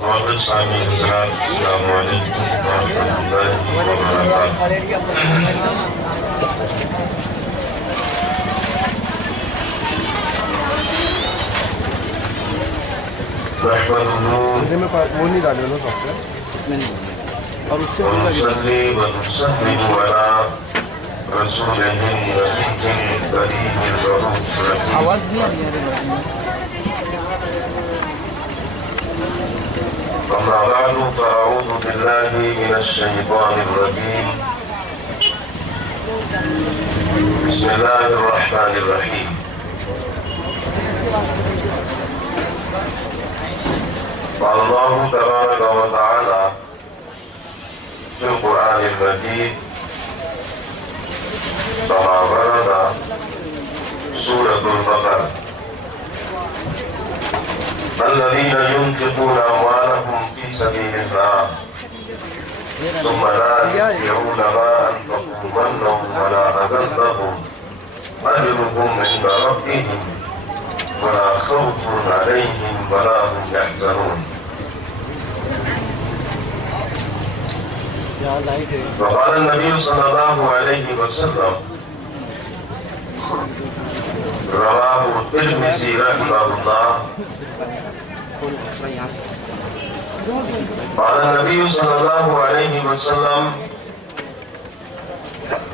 معزز سامعین حضرات، السلام علیکم ورحمۃ اللہ ونصلي ونسلم على رسوله النبي الكريم الرؤوف الرحيم. أما بعد فأعوذ بالله من الشيطان الرجيم. بسم الله الرحمن الرحيم. قال الله تبارك وتعالى في القرآن المجيد كما ورد سورة البقرة: الذين ينفقون أموالهم في سبيل الله ثم لا يتبعون ما أنفقوا منا ولا أذى لهم أجرهم عند ربهم ولا خوف عليهم ولا هم يحزنون. وقال النبي صلى الله عليه وسلم: رواه الترمذي رحمه الله. قال النبي صلى الله عليه وسلم: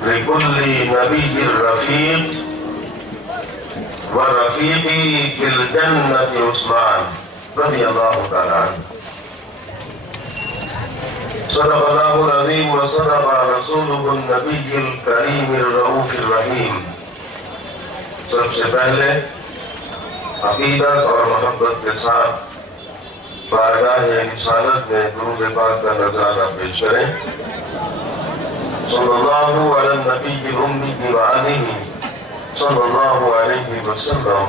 لكل نبي رفيق ورفيقي في الجنة عثمان رضي الله تعالى عنه. صدق الله العظيم وصدق رسوله النبي الكريم الرؤوف الرحيم. سب سے پہلے عقیدت اور محبت کے ساتھ بارگاہ رسالت میں درود پاک کا نذرانہ پیش کریں. صلی اللہ علی النبی الأمی وآلہ صلی اللہ علیہ وسلم.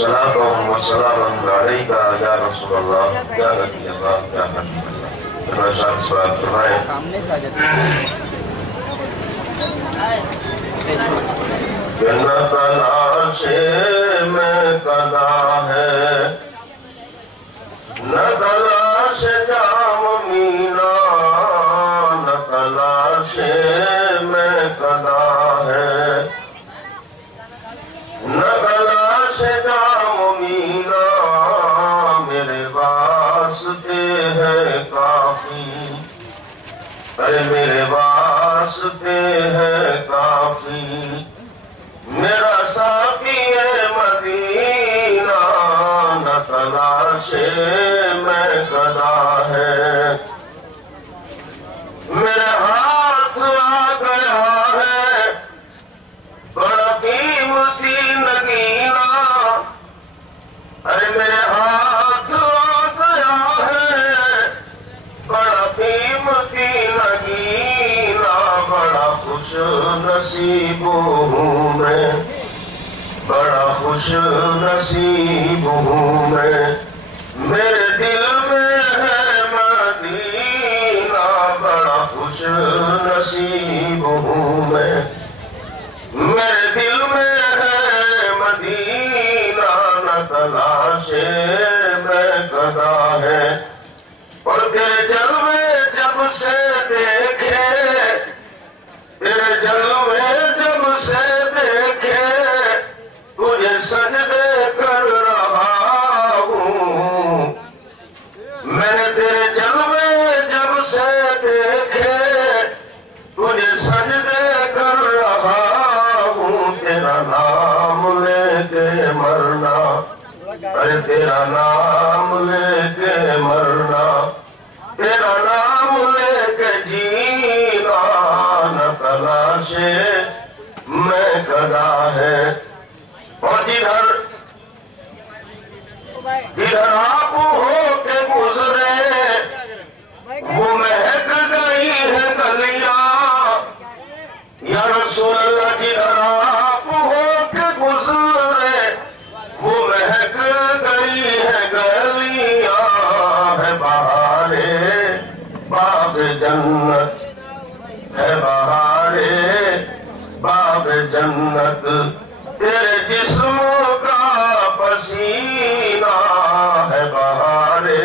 صلاۃ و سلام علیک یا رسول اللہ یا نبی اللہ یا حبیب اللہ. شان سوال فرمائیں. کہ نہ تلاش میں قضا ہے، نہ تلاش جام مینا، نہ تلاش میں قضا ہے، نہ تلاش جام مینا، میرے واسطے ہے کافی، ارے میرے واسطے ہے کافی، میرا ساقی مدینہ، نہ تلاش میں قضا ہے. میرے ہاتھ آ گیا ہے بڑا قیمتی نگینہ، ارے میرے ہاتھ آ گیا ہے بڑا قیمتی نگینہ. بڑا خوش نصیب ہوں میں، بڑا خوش نصیب ہوں میں، میرے دل میں ہے مدینہ. بڑا خوش نصیب ہوں میں، میرے دل میں ہے مدینہ. نہ تلاش میں قضا ہے. اور تیرے جلوے جب سے دیکھے، تیرے جلوے جب سے دیکھے، تجھے سجدے کر رہا ہوں. میں نے تیرے جلوے جب سے دیکھے، تجھے سجدے کر رہا ہوں. تیرا نام لے کے مرنا، ارے تیرا نام لے کے مرنا، تیرا نام لے کے جینا. نہ تلاش میں قضا ہے. اور جدھر آپ ہو کے گزرے، وہ مہک گئی ہے گلیاں. یا رسول اللہ، جدھر آپ ہو کے گزرے، وہ مہک گئی ہے گلیاں. ہے بہارے باغ جنت، ہے بہارے باغ جنت، تیرے جسم کا پسینہ ہے بہارے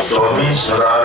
1,24,000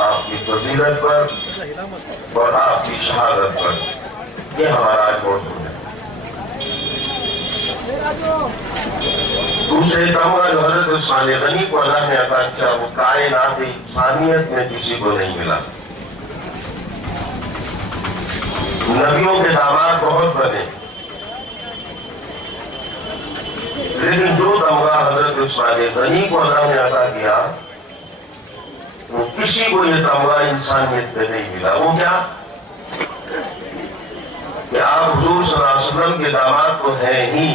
آپ کی فضیلت پر اور آپ کی شہادت پر، یہ ہمارا آج موضوع ہے۔ دوسرے تمغہ جو حضرت عثمان غنی کو اللہ نے عطا کیا، وہ کائنات انسانیت میں کسی کو نہیں ملا۔ نبیوں کے داماد بہت بنے، لیکن جو تمغہ حضرت عثمان غنی کو اللہ نے عطا کیا، وہ کسی کو یہ تمغہ انسانیت پہ نہیں ملا۔ وہ کیا کہ آپ حضور صلی اللہ علیہ وسلم کے داماد تو ہیں ہی،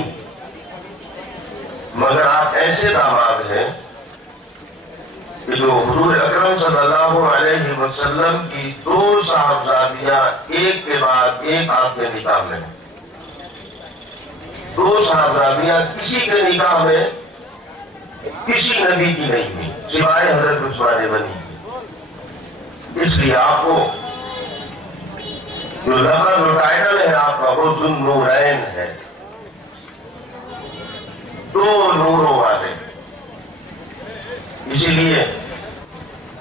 مگر آپ ایسے داماد ہیں کہ جو حضور اکرم صلی اللہ علیہ وسلم کی 2 صاحبزادیاں ایک کے بعد ایک آپ کے نکاح میں ہیں۔ 2 صاحبزادیاں کسی کے نکاح میں کسی نبی کی نہیں ہوئی سوائے حضرت عثمان غنی کی۔ اس لیے آپ کو جو لقب جو ٹائٹل ہے آپ کا، وہ ذو النورین ہے، 2 نوروں والے۔ اسی لیے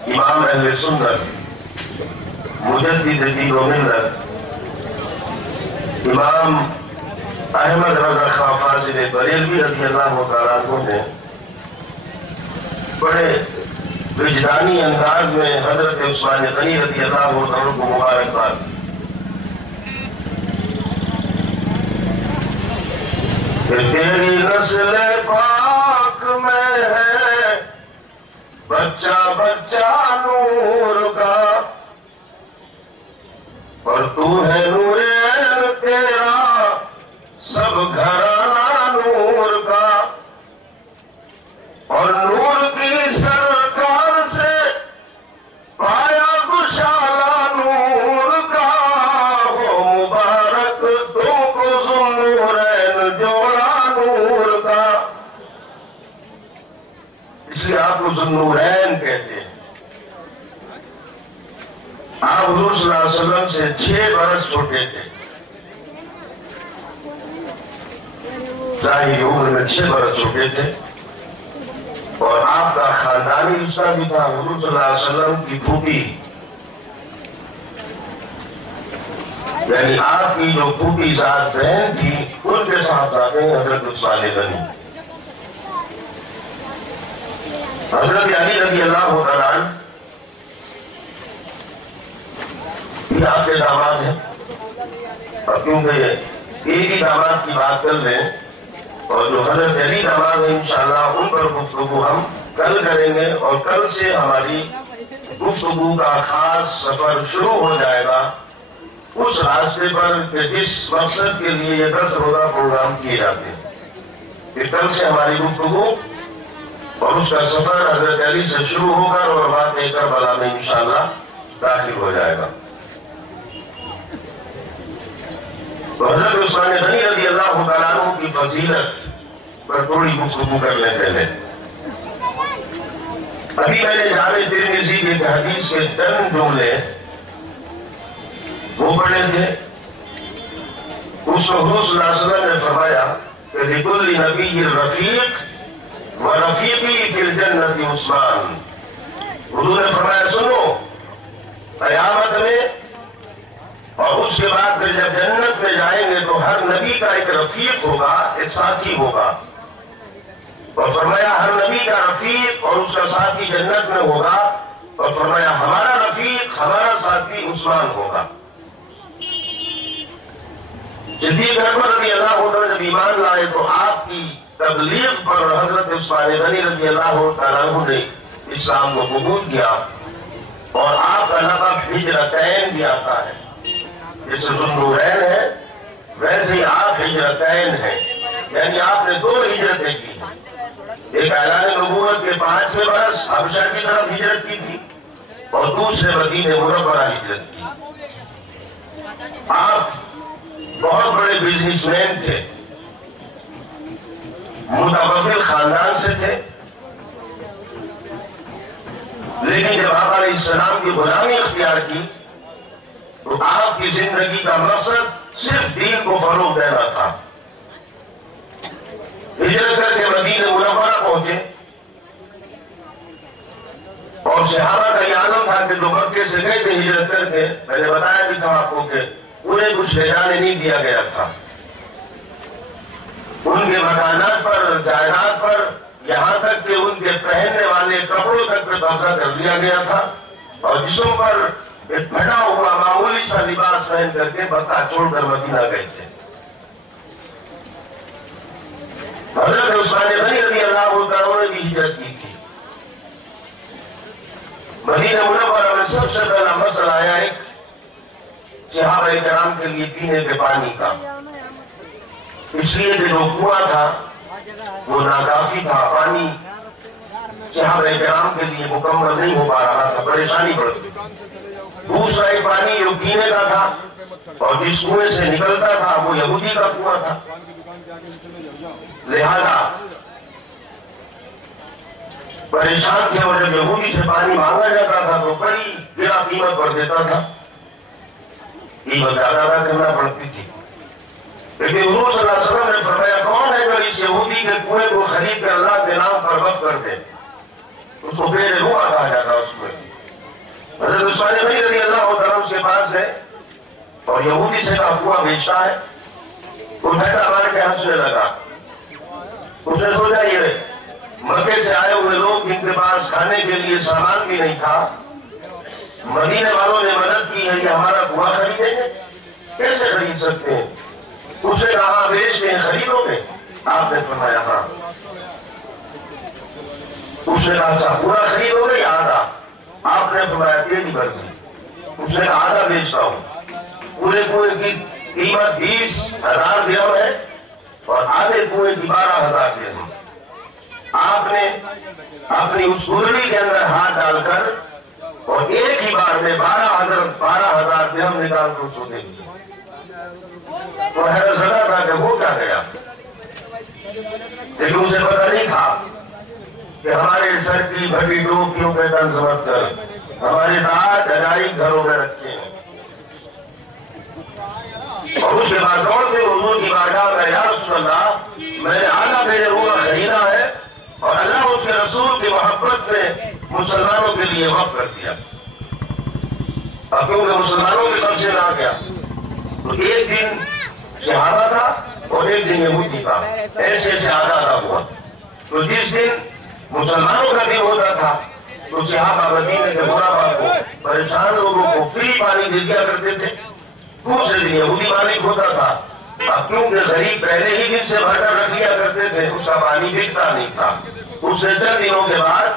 امام اہل سنت مجدد دین و ملت امام احمد رضا خان فاضل بریلوی رضی اللہ تعالیٰ عنہ نے بڑے وجدانی انداز میں حضرت عثمان غنی رضی اللہ عنہ کو مبارکباد دی کہ تیری نسل پاک میں ہے بچہ بچہ نور کا، اور تو ہے نورین تیرا سب گھرانہ نور کا، اور نور کی سرکار سے پایا کشالہ نور کا، وہ مبارک تم کو ذو النورین جوڑا نور کا۔ اس لیے آپ کو ذو النورین کہتے ہیں۔ آپ حضور صلی اللہ علیہ وسلم سے 6 برس چھوٹے تھے، ظاہری عمر میں 6 برس چھوٹے تھے، اور آپ کا خاندانی رشتہ بھی تھا۔ حضور صلی اللہ علیہ وسلم کی پھوپھی، یعنی آپ کی جو پھوپھی ذات بہن تھی، ان کے صاحبزادے ہیں حضرت عثمان غنی۔ حضرت علی رضی اللہ تعالیٰ عنہ یہ آپ کے داماد ہیں، اور کیونکہ ایک ہی داماد کی بات کر لیں، اور جو حضرت علی داماد ہیں انشاءاللہ ان پر گفتگو ہم کل کریں گے، اور کل سے ہماری گفتگو کا خاص سفر شروع ہو جائے گا اس راستے پر کہ جس مقصد کے لیے یہ 10 روزہ پروگرام کیے جاتے ہیں، کہ کل سے ہماری گفتگو اور اس کا سفر حضرت علی سے شروع ہو کر اور واقعہ کربلا میں انشاءاللہ داخل ہو جائے گا۔ تو حضرت عثمان غنی رضی اللہ تعالیٰ عنہ کی فضیلت پر تھوڑی گفتگو کر لیں پہلے۔ ابھی میں نے جامع ترمذی کی ایک حدیث کے چند جملے وہ پڑھے تھے۔ اس میں حضور صلی اللہ علیہ وسلم نے فرمایا کہ لِكُلِّ نَبِيٍّ رَفِيقٍ وَرَفِيقِي فِي الْجَنَّةِ عثمان۔ حضور نے فرمایا سنو، قیامت میں اور اس کے بعد پھر جب جنت میں جائیں گے تو ہر نبی کا ایک رفیق ہوگا، ایک ساتھی ہوگا، اور فرمایا ہر نبی کا رفیق اور اس کا ساتھی جنت میں ہوگا، اور فرمایا ہمارا رفیق ہمارا ساتھی عثمان ہوگا۔ صدیق اکبر رضی اللہ عنہ جب ایمان لائے تو آپ کی تبلیغ پر حضرت عثمان غنی رضی اللہ تعالیٰ عنہ نے اسلام کو قبول کیا، اور آپ کا لقب ہجرتین بھی آتا ہے۔ جیسے ذو النورین ہے ویسے ہی آپ ہجرتین ہیں، یعنی آپ نے 2 ہجرتیں کی، ایک اعلان نبوت کے 5ویں برس حبشہ کی طرف ہجرت کی تھی، اور دوسرے مدینہ منورہ ہجرت کی۔ آپ بہت بڑے بزنس مین تھے، متوفل خاندان سے تھے، لیکن جب آپ علیہ السلام کی غلامی اختیار کی تو آپ کی زندگی کا مقصد صرف دین کو فروغ دینا تھا۔ ہجرت کر کے مدینہ منورہ پہنچے، اور صحابہ کا یہ عالم تھا کہ جو مکے سے گئے تھے ہجرت کر کے، میں نے بتایا بھی تھا آپ کو کہ انہیں کچھ لے جانے نہیں دیا گیا تھا. ان کے مکانات پر، جائیداد پر، یہاں تک کہ ان کے پہننے والے کپڑوں تک پہ قبضہ کر لیا گیا تھا، اور جسم پر ایک پھٹا ہوا معمولی سا لباس پہن کر کے مکہ چھوڑ کر مدینہ گئے تھے. حضرت عثمان غنی رضی اللہ عنہ نے بھی ہجرت کی تھی. مدینہ منورہ میں سب سے پہلا مسئلہ آیا ایک صحابہ کرام کے لیے پینے کے پانی کا، اس لیے کہ جو کنواں تھا وہ ناکافی تھا، پانی صحابہ کرام کے لیے مکمل نہیں ہو پا رہا تھا، پریشانی بڑھتی. دوسرا ایک پانی جو پینے کا تھا اور جس کنویں سے نکلتا تھا وہ یہودی کا کنواں تھا، لہذا پریشان تھے، اور جب یہودی سے پانی مانگا جاتا تھا تو بڑی گرا قیمت پر دیتا تھا، قیمت زیادہ ادا کرنا پڑتی تھی. لیکن حضور صلی اللہ علیہ وسلم نے فرمایا کون ہے جو اس یہودی کے کنویں کو خرید کر اللہ کے نام پر وقف کر دے؟ اس کو پیر روحا کہا جاتا اس کو. حضرت عثمان غنی رضی اللہ عنہ اس کے پاس ہے اور یہودی سے کا کنواں بیچتا ہے. وہ بیٹھا مار کے ہنسنے لگا. اس نے سوچا یہ مکے سے آئے ہوئے لوگ جن کے پاس کھانے کے لیے سامان بھی نہیں تھا، مدینے والوں نے مدد کی ہے، یہ ہمارا کنواں خریدیں گے؟ کیسے خرید سکتے ہیں؟ اس نے کہا بیچتے ہیں، خریدو گے؟ آپ نے فرمایا ہاں. اس نے کہا اچھا پورا خریدو گے یا آدھا؟ آپ نے فرمایا تیری مرضی. اس نے کہا آدھا بیچتا ہوں. پورے کنویں کی قیمت 20,000 درہم ہے اور آدھے کنویں کی 12,000 درہم. آپ نے اپنی اس کنڈلی کے اندر ہاتھ ڈال کر اور ایک ہی بار میں 12,000 درہم نکال کر اس کو دے دیا. وہ حیرت زدہ تھا کہ وہ کیا گیا، لیکن اسے پتہ نہیں تھا کہ ہمارے سر کی بھری ٹوپیوں پہ طنز مت کر ہمارے تاج عجائب گھروں میں رکھے ہیں. اور اس کے بعد دوڑتے حضور کی بارگاہ میں، یا رسول اللہ میں نے آدھا میرے روح خریدا ہے اور اللہ اس کے رسول کی محبت میں مسلمانوں کے لیے وقف کر دیا. اب کیونکہ مسلمانوں کے قبضے میں آ گیا تو ایک دن صحابہ تھا اور ایک دن یہودی تھا، ایسے ایسے آدھا ہوا. تو جس دن مسلمانوں کا دن ہوتا تھا تو صحابہ مدینے کے غربا کو، پریشان لوگوں کو فری پانی دے دیا کرتے تھے. دوسرے دن یہودی مالک ہوتا تھا. اب کیونکہ غریب پہلے ہی دن سے بھر کر رکھ لیا کرتے تھے، اس کا پانی بکتا نہیں تھا. اس نے چند دنوں کے بعد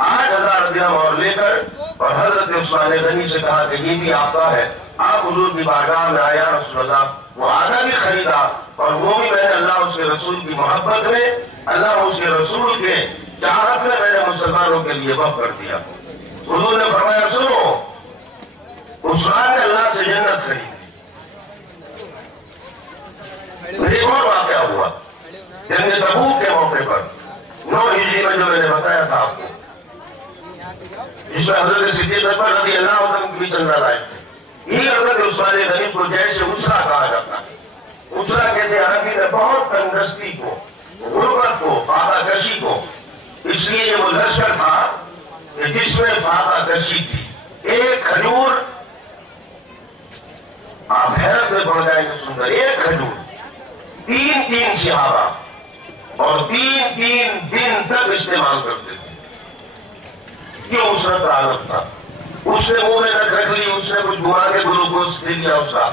8,000 درہم اور لے کر اور حضرت عثمان غنی سے کہا کہ یہ بھی آپ کا ہے. آپ حضور کی بارگاہ میں آیا رسول اللہ، وہ آدھا بھی خریدا اور وہ بھی میں نے اللہ اس کے رسول کی محبت میں، اللہ اس کے رسول کے چاہت میں نے مسلمانوں کے لیے وقف کر دیا. حضور نے فرمایا سنو، عثمان نے اللہ سے جنت خریدی. ایک اور واقعہ ہوا جنگ تبوک کے موقع پر 9 ہجری میں، جو میں نے بتایا تھا آپ کو، جس میں حضرت صدیق اکبر رضی اللہ عنہ بھی چندہ لائے تھے. یہ حضرت عثمان غنی کو جیسے اسرا کہا جاتا ہے. اسرا کہتے ہیں عربی میں بہت تندرستی کو، غربت کو، فاقہ کشی کو. اس لیے یہ وہ لشکر تھا کہ جس میں فاقہ کشی تھی. ایک کھجور، آپ حیرت میں پڑ جائیں گے سن کر، ایک کھجور 3 صحابہ اور 3 دن تک استعمال کرتے تھے. یہ اسرت عالم تھا. اس نے منہ میں تک رکھ لی، اس نے کچھ گھما کے گلوکوز دے دیا، اس کا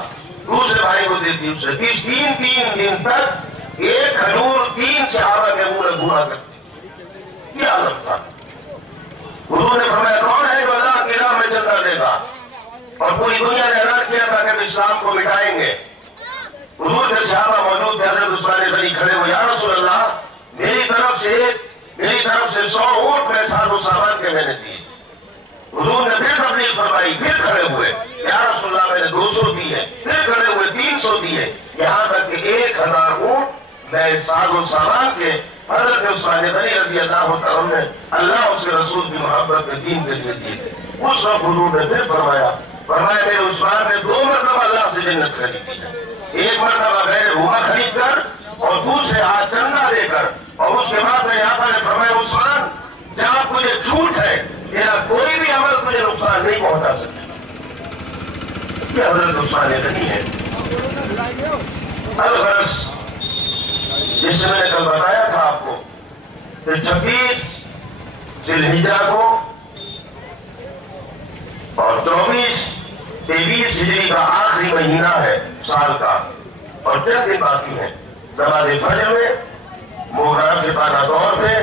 دوسرے بھائی کو دے دی. اس نے 3 دن تک ایک کھجور 3 صحابہ کے منہ میں گھما کرتی. یہ عالم تھا. حضور نے فرمایا کون ہے جو اللہ کی راہ میں چندہ دے گا؟ اور پوری دنیا نے اعلان کیا تھا کہ اسلام کو مٹائیں گے. حضور کے صحابہ موجود تھے. حضرت عثمان غنی کھڑے ہوئے، یا رسول اللہ میری طرف سے 100 اونٹ میں ساز و سامان کے میں نے دیے. حضور نے پھر تبلیغ فرمائی، پھر کھڑے ہوئے، یا رسول اللہ میں نے 200 دیے، پھر کھڑے ہوئے 300 دیے، یہاں تک کہ 1000 اونٹ میں ساز و سامان کے حضرت عثمان غنی رضی اللہ عنہ نے اللہ اس کے رسول کی محبت کے دین کے لیے دیے تھے. اس وقت حضور نے پھر فرمایا میرے عثمان نے 2 مرتبہ اللہ سے جنت خریدی ہے. ایک مرتبہ غیر روحا خرید کر اور دوسرے ہاتھ چندہ دے کر. اور اس کے بعد میں یہاں پر فرمایا عثمان جہاں مجھے جھوٹ ہے، میرا کوئی بھی عمل مجھے نقصان نہیں پہنچا سکتا. یہ حضرت عثمان غنی ہے۔ الغرض جس سے میں نے کل بتایا تھا آپ کو کہ 26 ذی الحجہ کو اور 23 ہجری کا آخری مہینہ ہے سال کا، اور چند دن باقی ہیں۔ نماز فجر میں منافقانہ طور پہ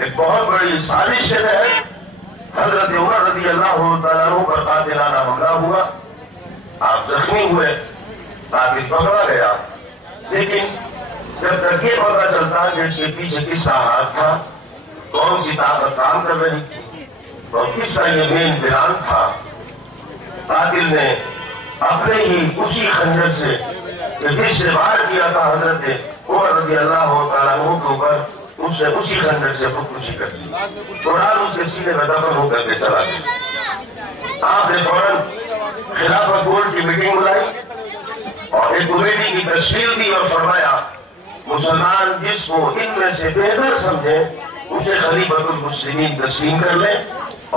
ایک بہت بڑی سازش کے تحت حضرت عمر رضی اللہ تعالیٰ عنہ پر قاتلانہ حملہ ہوا، آپ زخمی ہوئے، قاتل پکڑا گیا، لیکن جب تک یہ پتا چلتا کہ اس کے پیچھے کس کا ہاتھ تھا، کون سی طاقت کام کر رہی تھی اور کس کا یہ مین پلان تھا، قاتل نے اپنے ہی اسی خنجر سے جس سے وار کیا تھا حضرت عمر رضی اللہ تعالیٰ عنہ کے اوپر، اس نے اسی خنجر سے خودکشی کر لی، قرآن اس کے سینے میں دفن ہو کر کے چلا گیا۔ آپ نے فوراً خلافت بورڈ کی میٹنگ بلائی اور ایک کمیٹی کی تشکیل دی اور فرمایا مسلمان جس کو ان میں سے بہتر سمجھیں اسے خلیفۃ المسلمین تسلیم کر لیں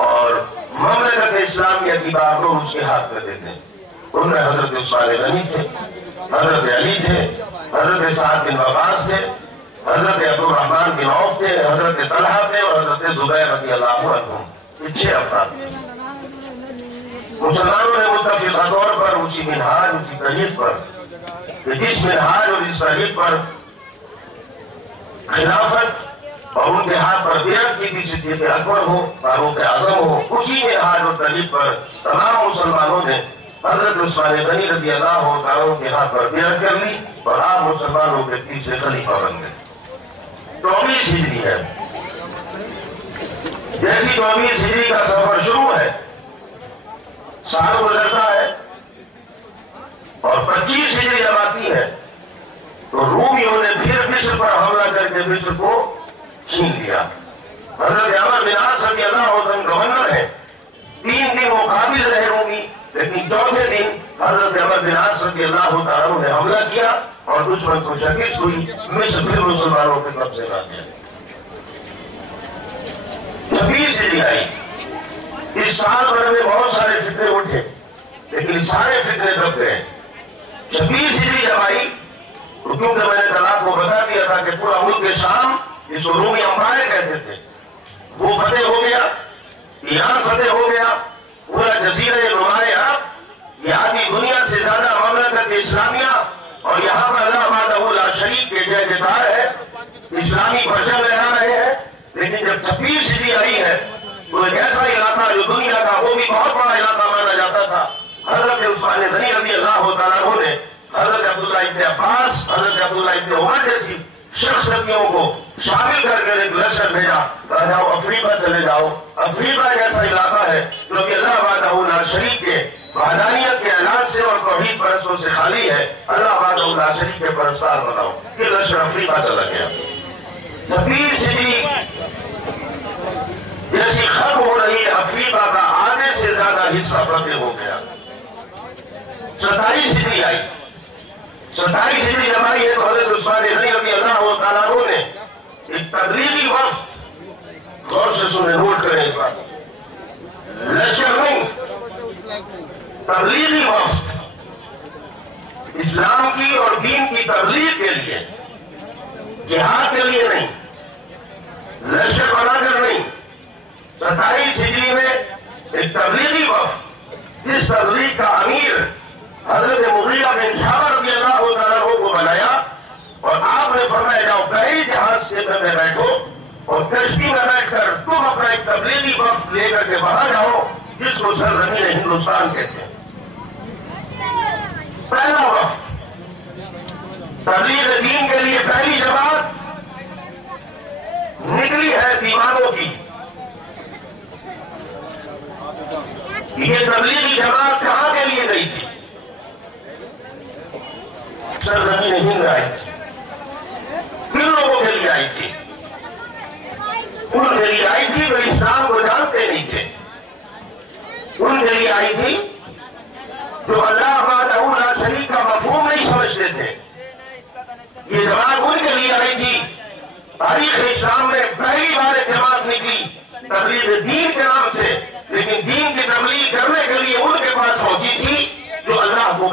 اور مملکت اسلامیہ کی بابر اس کے ہاتھ میں دے دیں۔ ان میں حضرت عثمان غنی تھے، حضرت علی تھے، حضرت سعد بن وقاص تھے، حضرت عبد الرحمن بن عوف تھے، حضرت طلحہ تھے اور حضرت زبیر رضی اللہ عنہ، یہ 6 افراد تھے۔ مسلمانوں نے متفقہ طور پر اسی منہاج، اسی طریق پر کہ جس منہاج اور اس طریق پر خلافت اور ان کے ہاتھ پر بیعت کی بھی صدیق اکبر ہو، فاروق اعظم ہو، اسی منہاج اور طریق پر تمام مسلمانوں نے حضرت عثمان غنی رضی اللہ عنہ کے ہاتھ پر بیعت کر لی اور آپ مسلمانوں کے تیسرے خلیفہ بن گئے۔ 24 ہجری ہے، جیسی 24 ہجری کا سفر شروع ہے، سال گزرتا ہے اور 25 ہجری جب آتی ہے تو رومیوں نے پھر مصر پر حملہ کر کے مصر کو چھین لیا۔ حضرت عمر بن عاص رضی اللہ عنہ گورنر ہیں، 3 دن وہ قابض رہے رومی، لیکن 4تھے دن حضرت عمر بن عاص رضی اللہ عنہ نے حملہ کیا اور دشمن کو شکست ہوئی، مصر پھر مسلمانوں کے قبضے میں آ گیا۔ 26 ہجری آئی، اس سال بھر میں بہت سارے فتنے اٹھے لیکن سارے فتنے دب گئے۔ 26 ہجری جب آئی تو کیونکہ میں نے کل آپ کو بتا دیا تھا کہ پورا ملک شام جس کو رومی امپائر کہتے تھے وہ فتح ہو گیا، ایران فتح ہو گیا، پورا جزیرہ نمائے عرب، یہ آدھی دنیا سے زیادہ مملکت اسلامیہ، اور یہاں پر اللہ وحدہ لا شریک کے جے جیکار ہے، اسلامی پرچم لہرا رہے ہیں۔ لیکن جب 26 ہجری آئی ہے تو ایک ایسا علاقہ جو دنیا کا وہ بھی بہت بڑا علاقہ مانا جاتا تھا، حضرت عثمان غنی رضی اللہ تعالیٰ عنہ نے حضرت عبداللہ ابن عباس، حضرت عبداللہ ابن عمر جیسی شخصیتوں کو شامل کر کے ایک لشکر بھیجا، کہا جاؤ افریقہ چلے جاؤ۔ افریقہ ایک ایسا علاقہ ہے جو کہ اللہ وحدہ لا شریک کے وحدانیت کے اعلان سے اور توحید پرستوں سے خالی ہے، اللہ وحدہ لا شریک کے پرستار بناؤ۔ یہ لشکر افریقہ چلا گیا۔ 26 ہجری جیسی ختم ہو رہی ہے، افریقہ کا آدھے سے زیادہ حصہ فتح ہو گیا۔ 27 ہجری آئی، 27 ہجری جب آئی ہے تو حضرت عثمان غنی رضی اللہ تعالیٰ عنہ نے ایک تبلیغی وفد، غور سے سنیں، نوٹ کریں اس بات، لشکر نہیں، تبلیغی وفد، اسلام کی اور دین کی تبلیغ کے لیے، جہاد کے لیے نہیں، لشکر بنا کر نہیں، 27 ہجری میں ایک تبلیغی وفد جس تبلیغ کا امیر حضرت مغیرہ بن شعبہ رضی اللہ تعالیٰ عنہ کو بنایا اور آپ نے فرمایا جاؤ بحری جہاز سے میں بیٹھو اور کشتی میں بیٹھ کر تم اپنا ایک تبلیغی وفد لے کر کے باہر جاؤ جس کو سرزمین ہندوستان کہتے ہیں۔ پہلا وفد تبلیغ دین کے لیے پہلی جماعت نکلی ہے دیوانوں کی۔ یہ تبلیغی جماعت کہاں کے لیے گئی تھی؟ سرزمین ہند آئی تھی، کن لوگوں کے لیے آئی تھی؟ ان کے لیے آئی تھی جو اسلام کو جانتے نہیں تھے، ان کے لیے آئی تھی جو اللہ وحدہ لا شریک کا مفہوم نہیں سمجھتے تھے۔ یہ جماعت ان کے لیے آئی تھی، تاریخ اسلام میں پہلی بار ایک جماعت نکلی تبلیغ دین کے نام سے، لیکن دین کی تبلیغ کرنے کے لیے ان کے پاس ہوتی تھی جو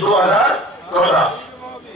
2014,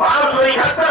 571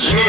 6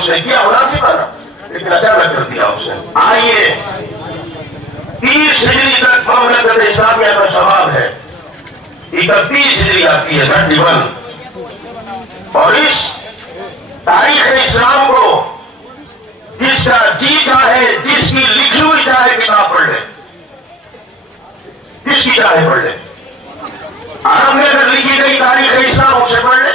اس نے کیا مناسب تھا لیکن اچانک کر دیا اس نے. آئیے 30 ہجری تک مملکت اسلامیہ کا شباب ہے. 31 ہجری آتی ہے 31 اور اس تاریخ اسلام کو جس کا جی چاہے جس کی لکھی ہوئی چاہے کتاب پڑھ لے, جس کی چاہے پڑھ لے. عرب میں اگر لکھی گئی تاریخ اسلام اسے پڑھ لے,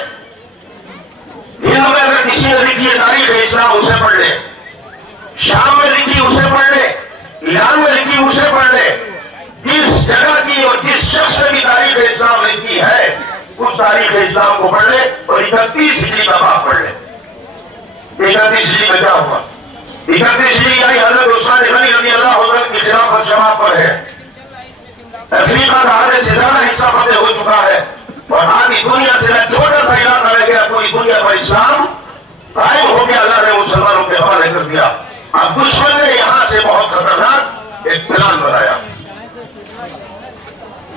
ہند میں اگر کسی نے لکھی ہے تاریخ اسلام اسے پڑھ لے, شام میں لکھی اسے پڑھ لے, ایران میں لکھی اسے پڑھ لے. جس جگہ کی اور جس شخص نے بھی تاریخ اسلام لکھی ہے اس تاریخ اسلام کو پڑھ لے اور 31 ہجری کا باب پڑھ لے. 31 ہجری میں کیا ہوا؟ 31 ہجری آئی حضرت عثمان غنی رضی اللہ عنہ کی خلافت شباب پر ہے. افریقہ کا آدھے سے زیادہ حصہ فتح ہو چکا ہے اور آدھی دنیا سے چھوٹا سا علاقہ رہ گیا, پوری دنیا پر اسلام قائم ہو گیا. اللہ نے مسلمانوں کے حوالے کر دیا. اب دشمن نے یہاں سے بہت خطرناک ایک پلان بنایا.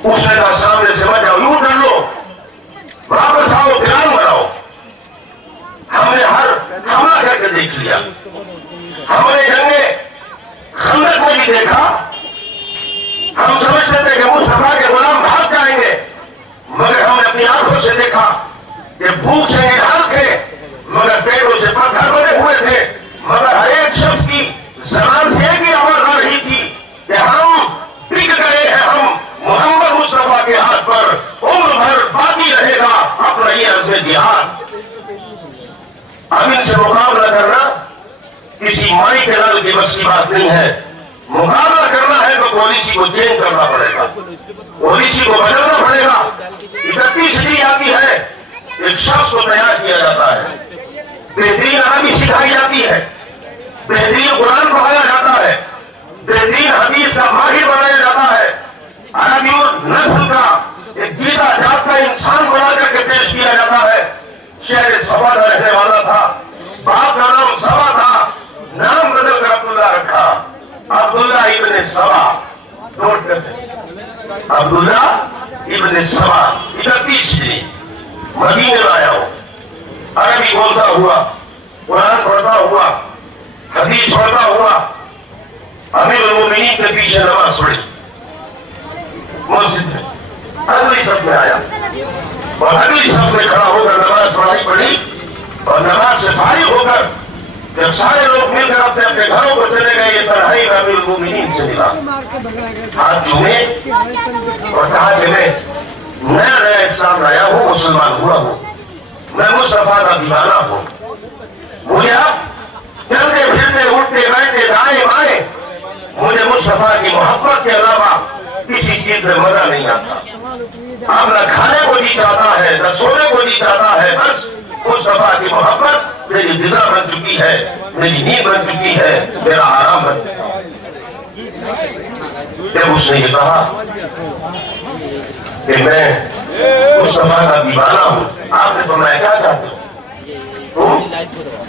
اس نے کہا سامنے سے مت جاؤ, یوں کر لو, واپس آؤ, پلان بناؤ. ہم نے ہر حملہ کر کے دیکھ لیا. ہم نے جنگے خندق میں بھی دیکھا. ہم سمجھتے تھے کہ مصطفیٰ کے غلام بھاگ جائیں گے, مگر ہم نے اپنی آنکھوں سے دیکھا کہ بھوک سے نڈھال تھے مگر پیڑوں سے پتھر بنے ہوئے تھے. مگر ہر ایک شخص کی زبان سے ایک ہی آواز آ رہی تھی کہ ہم ٹک گئے ہیں, ہم محمد مصطفیٰ کے ہاتھ پر عمر بھر باقی رہے گا اپنا یہ عزم جہاد. اب ان سے مقابلہ کرنا کسی مائی کے لال کی بس کی بات نہیں ہے. مقابلہ کرنا ہے تو پالیسی کو چینج کرنا پڑے گا, پالیسی کو بدلنا پڑے گا. 31 ہجری آتی ہے, ایک شخص کو تیار کیا جاتا ہے, بہترین عربی سکھائی جاتی ہے, بہترین قرآن پڑھایا جاتا ہے, بہترین حدیث کا ماہر بنایا جاتا ہے. عربی نسل کا ایک جیتا جات کا انسان بنا کر کے پیش کیا جاتا ہے. شہر صفا کا رہنے والا تھا, باپ کا نام صفا تھا, نام بدل کر عبداللہ رکھا. عبداللہ ابن سبا, نوٹ کرتے, عبداللہ ابن سبا. 31 ہجری مدینے میں آیا ہو, عربی بولتا ہوا, قرآن پڑھتا ہوا, حدیث پڑھتا ہوا, امیر المومنین کے پیچھے نماز پڑھی مسجد میں. اگلی صف میں آیا اور اگلی صف میں کھڑا ہو کر نماز پڑھی اور نماز سے فارغ ہو کر جب سارے لوگ مل کر اپنے اپنے گھروں کو چلے گئے, یہ تنہائی امیر المومنین سے ملا, ہاتھ چومے اور کہا کہ میں نیا اسلام لایا ہوں, مسلمان ہوا ہوں, میں مصطفیٰ کا دیوانہ ہوں. مجھے اب چلتے پھرتے اٹھتے بیٹھتے دائیں بائیں مجھے مصطفیٰ کی محبت کے علاوہ کسی چیز میں مزہ نہیں آتا. اب نہ کھانے کو جی چاہتا ہے, نہ سونے کو جی چاہتا ہے, بس مصطفیٰ کی محبت میری غذا بن چکی ہے, میری نیند بن چکی ہے, میرا آرام بن چکا ہے. جب اس نے یہ کہا کہ میں مصطفیٰ کا دیوانہ ہوں, آپ نے فرمایا کیا چاہتے ہو,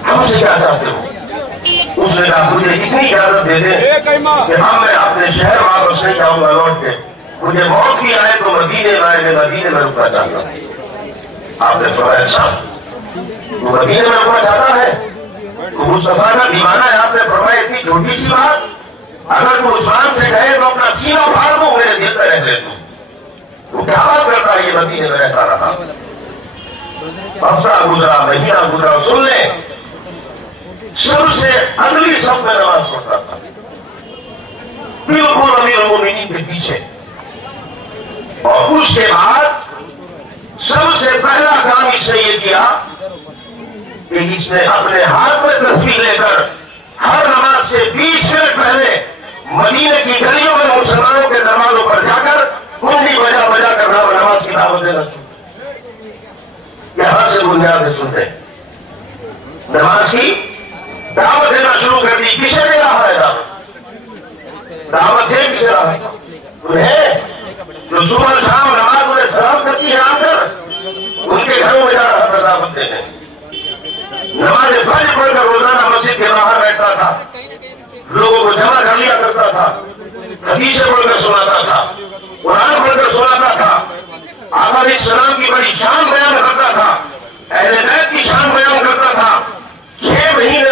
ہم سے کیا چاہتے ہو؟ اس نے کہا مجھے اتنی اجازت دے دیں کہ ہم میں اپنے شہر واپس نہیں جاؤں گا لوٹ کے, مجھے موت بھی آئے تو مدینے میں آئے, میں مدینے میں رکنا چاہتا ہوں. آپ نے فرمایا اچھا تو مدینے میں رکنا چاہتا ہے تو مصطفیٰ کا دیوانہ ہے. آپ نے فرمایا اتنی چھوٹی سی بات, اگر تو عثمان سے کہے تو اپنا سینہ پھاڑ دوں, میرے دل پہ رہ لے تو کیا بات کرتا ہے, یہ مدینے میں رہتا رہا. ہفتہ گزرا, مہینہ گزرا, سن لیں سب سے اگلی صف میں نماز پڑھتا تھا, بالکل امیر المومنین کے پیچھے. اور اس کے بعد سب سے پہلا کام اس نے یہ کیا کہ اس نے اپنے ہاتھ میں تصویر لے کر ہر نماز سے 20 منٹ پہلے مدینے کی گلیوں میں مسلمانوں کے دروازوں پر جا کر کنڈی بجا بجا کر نماز کی دعوت دینا شروع. یہاں سے بنیادیں سنتے نماز کی دعوت دینا شروع کر دی. کسے دے رہا ہے دعوت دے کسے رہا ہے؟ انہیں جو صبح شام نماز انہیں سلام کرتی ہے آ کر ان کے گھروں میں جا رہا تھا دعوت دینے. نماز فجر پڑھ کر روزانہ مسجد کے باہر بیٹھتا تھا, لوگوں کو جمع کر لیا کرتا تھا, حدیثیں پڑھ کر سناتا تھا, قرآن پڑھ کر سناتا تھا, آقا علیہ السلام کی بڑی شان بیان کرتا تھا, اہل بیت کی شان بیان کرتا تھا. 6 مہینے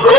2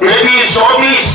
34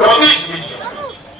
24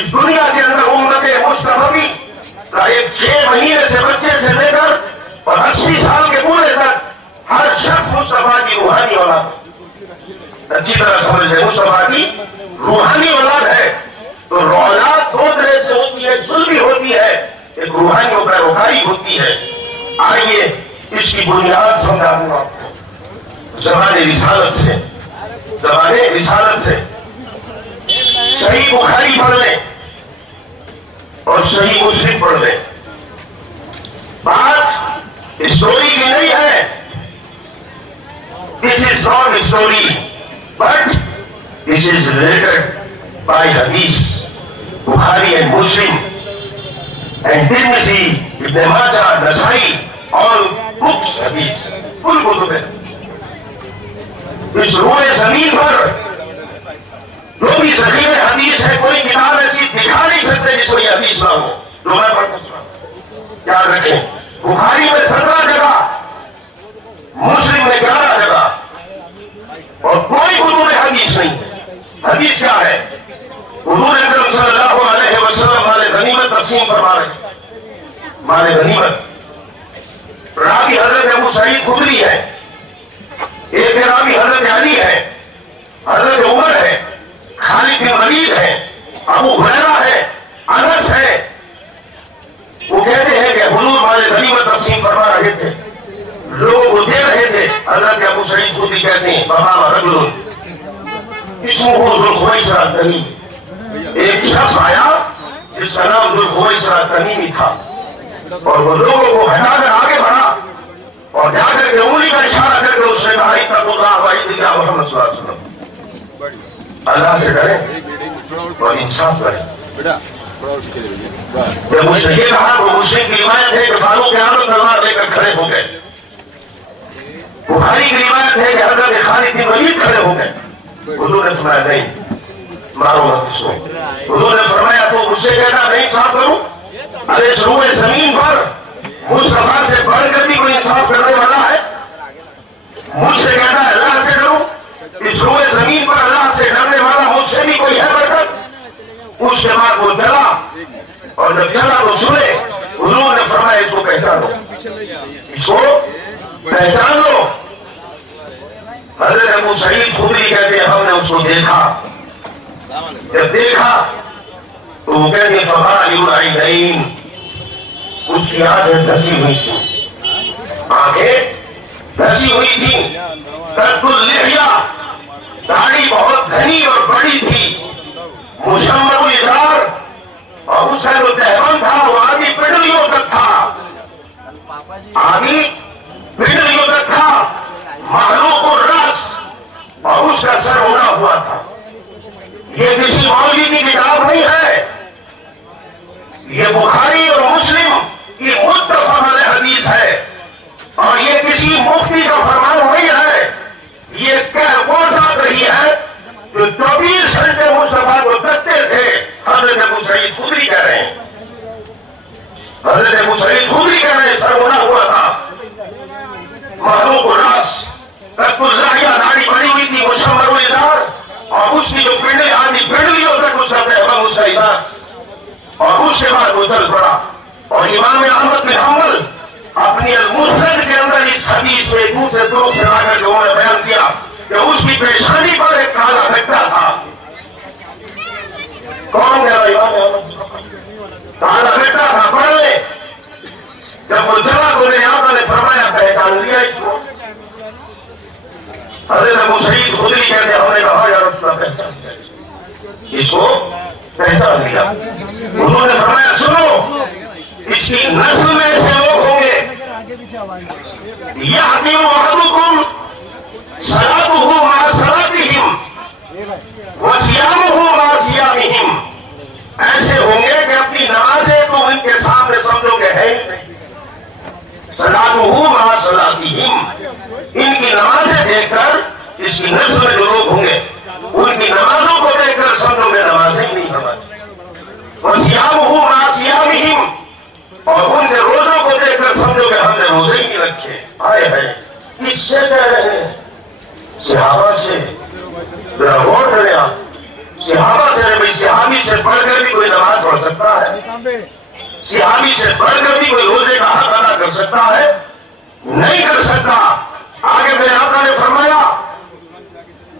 اس دنیا کے اندر امت مصطفی کا ایک 6 مہینے سے بچے سے لے کر اور 80 سال کے بوڑھے تک ہر شخص مصطفیٰ کی روحانی اولاد، اچھی طرح سمجھ لیں، مصطفیٰ کی روحانی اولاد ہے۔ تو اولاد 2 طرح سے ہوتی ہے، سلبی ہوتی ہے، ایک روحانی و پیروکاری ہوتی ہے۔ آئیے اس کی بنیاد سمجھا دوں آپ کو زبان رسالت سے۔ زبان رسالت سے صحیح بخاری پڑھ لیں اور صحیح مسلم پڑھ لیں۔ بات اسٹوری کی نہیں ہے، this is not a story but this is related by hadith, Bukhari and Muslim and Tirmidhi, Ibn Majah, Nasai, all books hadith، کل کتب ہے۔ اس روئے زمین پر جو بھی ذخیرے حدیث ہے، کوئی کتاب ایسی دکھا نہیں سکتے جس میں یہ حدیث نہ ہو جو میں پڑھتا ہوں۔ یاد رکھیں، بخاری میں 17 جگہ، مسلم میں 11 جگہ، اور کوئی کتب حدیث نہیں۔ حدیث کیا ہے؟ حضور اکرم صلی اللہ علیہ وسلم مال غنیمت تقسیم فرما رہے ہیں۔ مال غنیمت، راوی حضرت ابو سعید خدری ہے، ایک راوی حضرت علی ہے، حضرت عمر ہے، خالد بن ولید ہے، ابو ہریرہ ہے، انس ہے۔ وہ کہتے ہیں کہ حضور مال غنیمت تقسیم فرما رہے تھے، لوگوں کو دے رہے تھے۔ حضرت ابو سعید خدری کہتے ہیں بابا رجل اسمہ ذوالخویصرہ التمیمی، ایک شخص آیا جس کا نام ذوالخویصرہ التمیمی تھا، اور وہ لوگوں کو ہٹا کر آگے بڑھا اور جا کر کے انگلی کا اشارہ کر کے اس نے کہا اتقوا اللہ واتقوا محمد صلی اللہ علیہ وسلم، اللہ سے ڈریں اور انصاف کریں۔ جب اس نے یہ کہا تو مسلم کی روایت ہے کہ فاروق اعظم تلوار لے کر کھڑے ہو گئے، بخاری کی روایت ہے کہ حضرت خالد بن ولید کھڑے ہو گئے۔ حضور نے فرمایا نہیں، مارو مت اس کو۔ حضور نے فرمایا تو مجھ سے کہتا میں انصاف کروں؟ ارے اس روئے زمین پر مصطفیٰ سے بڑھ کر بھی کوئی انصاف کرنے والا ہے؟ مجھ سے کہتا ہے اللہ سے ڈروں، اس روئے زمین پر اللہ سے ڈرنے والا مجھ سے بھی کوئی ہے برکت؟ اس کے بعد وہ چلا، اور جب چلا تو سنے، حضور نے فرمایا اس کو پہچان لو، اس کو پہچان لو۔ حضرت ابو سعید خدری کہتے ہیں ہم نے اس کو دیکھا، جب دیکھا تو وہ کہتے ہیں فبال العینین، اس کی آنکھیں دھسی ہوئی تھی، آنکھیں دھسی ہوئی تھی، قد اللحیہ، داڑھی بہت گھنی اور بڑی تھی، مشمر الازار، اور اس کا جو تہبند تھا وہ آدھی پنڈلیوں تک تھا، آدھی پنڈلیوں تک تھا، معلوق الراس، اور اس کا سر اڑا ہوا تھا۔ یہ کسی مولوی کی کتاب نہیں ہے، یہ بخاری اور مسلم کی متفق علیہ حدیث ہے، اور یہ کسی مفتی کا فرمان نہیں ہے۔ یہ وہ ذات رہی ہے جو 24 گھنٹے مصطفیٰ کو دیکھتے تھے۔ حضرت ابو سعید خدری کہہ رہے ہیں، حضرت ابو سعید خدری کہہ رہے ہیں سر اڑا ہوا تھا، معلوق الراس، قد اللحیہ، داڑھی بڑی ہوئی تھی، مشمر الازار، اور اس کی جو پنڈلی آدھی پنڈلیوں تک اس کا تہبند اس کا ازار، اور اس کے بعد وہ چل پڑا۔ اور امام احمد بن حنبل اپنی المسند کے اندر اس حدیث سے دوسرے طرق سے لا کر لوگوں نے بیان کیا کہ اس کی پیشانی پر ایک کالا گھٹا تھا۔ کون ہے امام احمد؟ کالا گھٹا تھا، پڑھ لے۔ جب وہ چلا تو نے فرمایا پہچان لیا اس کو؟ حضرت ابو سعید خدری کہتے ہم نے کہا یا رسول اللہ پہچان لیا اس کو، پہچان لیا۔ انہوں نے فرمایا سنو، اس کی نسل میں ایسے لوگ ہوں گے یحکم احدکم صلاتہ مع صلاتہم وصیامہ مع صیامہم، ایسے ہوں گے کہ اپنی نمازیں تو ان کے سامنے سمجھو کہ ہے ہی نہیں، صلاتہ مع صلاتہم، ان کی نمازیں دیکھ کر اس کی نسل میں جو لوگ ہوں گے ان کی نمازوں کو دیکھ کر سمجھو کہ نمازیں ہی نہیں ہماری، وصیامہ مع صیامہم، اور ان کے روزوں کو دیکھ کر سمجھو کہ ہم نے روزے ہی نہیں رکھے۔ آئے ہیں کس سے کہہ رہے ہیں؟ صحابہ سے۔ ذرا غور کریں آپ، صحابہ سے بھائی صحابی سے پڑھ کر بھی کوئی نماز پڑھ سکتا ہے؟ صحابی سے پڑھ کر بھی کوئی روزے کا حق ادا کر سکتا ہے؟ نہیں کر سکتا۔ آگے میرے آقا نے فرمایا